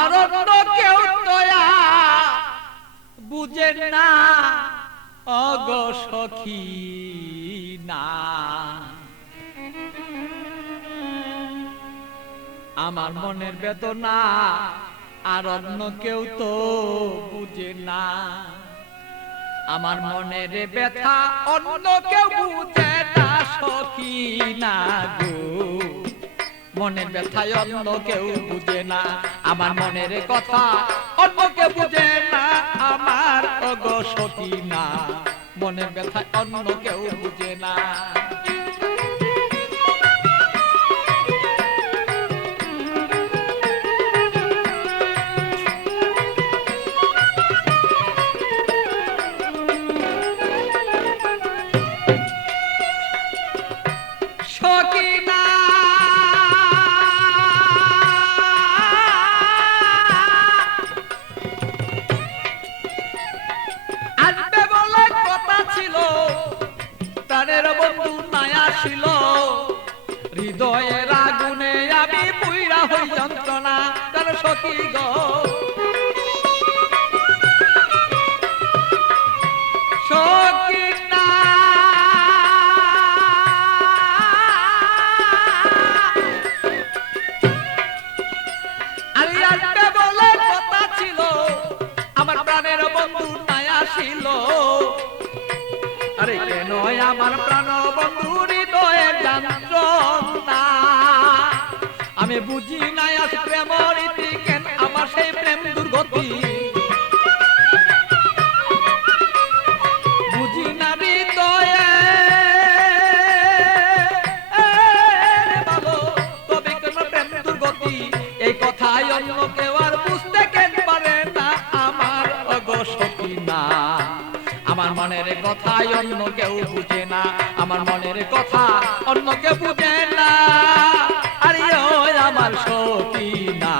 আমার অন্য কেউ দয়া বুঝে না অগো সখী না, আমার মনের বেদনা আর অন্য কেউ তো বুঝে না, আমার মনের ব্যথা অন্য কেউ বুঝে না সখী না গো, মনের ব্যথায় অন্য কেউ বুঝে না, আমার মনের কথা অন্য কেউ বুঝে না, আমার অগো সখী না, মনের ব্যথায় অন্য কেউ বুঝে না। হৃদয়ের আগুনে আমি পুইরা হই যন্ত্রণা তার সখী গো, সখী না আরে আসবে বলে কথা ছিল, আমার প্রাণের বন্ধু নাই আসিল, আরে কেন আমার প্রাণ বন্ধু হৃদয়ের যন্ত্রণা, আমি বুঝি নাই আজ প্রেম রীতি কেন আমার সেই প্রেম দুর্গতি, বুঝি না হৃদয়ে ভালো তবে কেন প্রেম দুর্গতি, এই কথাই অন্য কেউ আর বুঝতে কেন পারে না, আমার অগো সখী না, আমার মনের কথাই অন্য কেউ বুঝে না, আমার মনের কথা অন্য কেউ বুঝে না, আরে ও আমার সখী না,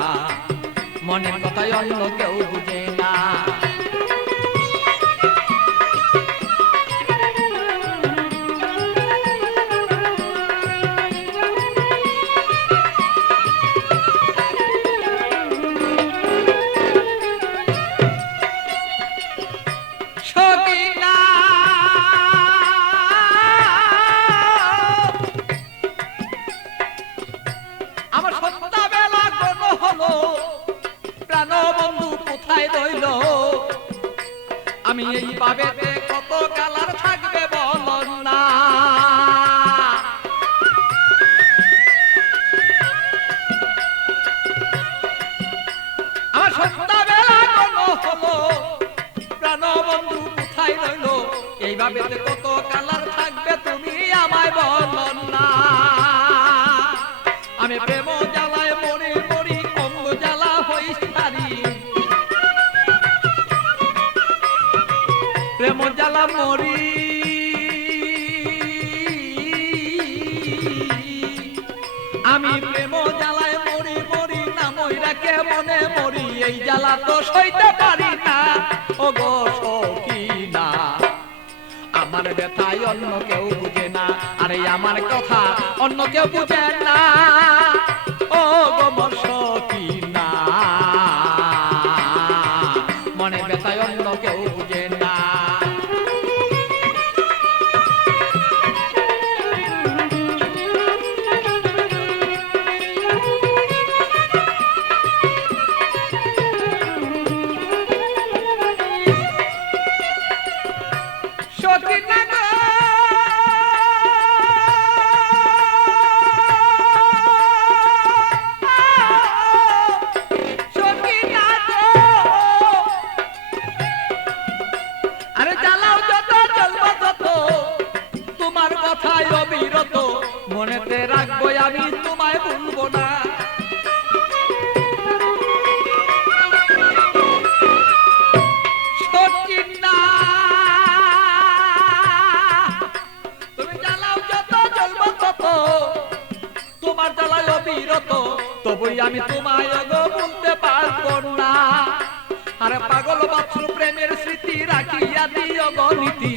মনের কথাই অন্য কেউ বুঝে না। আমি এই ভাবেতে কত কালার থাকবে বলন না, আমার সন্ধ্যাবেলা কোনো হলো প্রাণ বন্ধু কোথায় রইল, এই ভাবেতে কত কালার থাকবে তুমি আমায় বলন না, আমি প্রেম জ্বালায় মরি মরি অঙ্গ জ্বালা হই সারি, প্রেম জ্বালা মরি আমি প্রেম জ্বালায় মরি মরি না মইরা কে মনে মরি, এই জ্বালা তো সইতে পারি না ওগো সখী না, আমার ব্যথায় অন্য কেউ বুঝে না, আরে আমার কথা অন্য কেউ বুঝে না, ও গো মোর সখী না, মনের ব্যথায় অন্য কেউ বুঝে না। মনেতে রাখবো আমি তোমায় ভুলবো না, সখী না তুমি জ্বালাও যত জ্বলবো তত, তোমার জ্বালায় অবিরত তবুই আমি তোমায় গো ভুলতে পারবো না, আরে পাগল বাছুর প্রেমের স্মৃতি রাখিয়া দিও গো নীতি,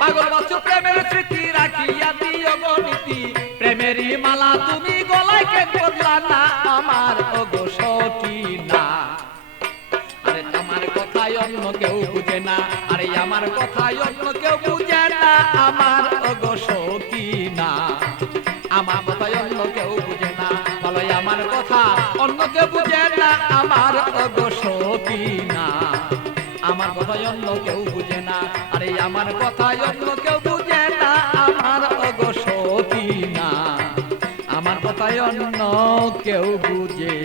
পাগল বাছুর প্রেমের স্মৃতি রাখিয়া দিও গো নীতি, প্রেমেরই মালা তুমি গলায় কেন করলা না আমার ওগো সখিনা আরে আমার কথাই অন্য কেউ বুঝে না আরে আমার কথাই অন্য কেউ বুঝে না আমার ওগো সখিনা আমার কথাই অন্য কেউ বুঝে না বলো আমার কথা অন্য কেউ বুঝে না আমার ওগো সখিনা আমার কথাই অন্য কেউ বুঝে না আরে আমার কথাই অন্য কেউ বুঝে না আমার ওগো সখিনা আমার কথাই অন্য কেউ বুঝে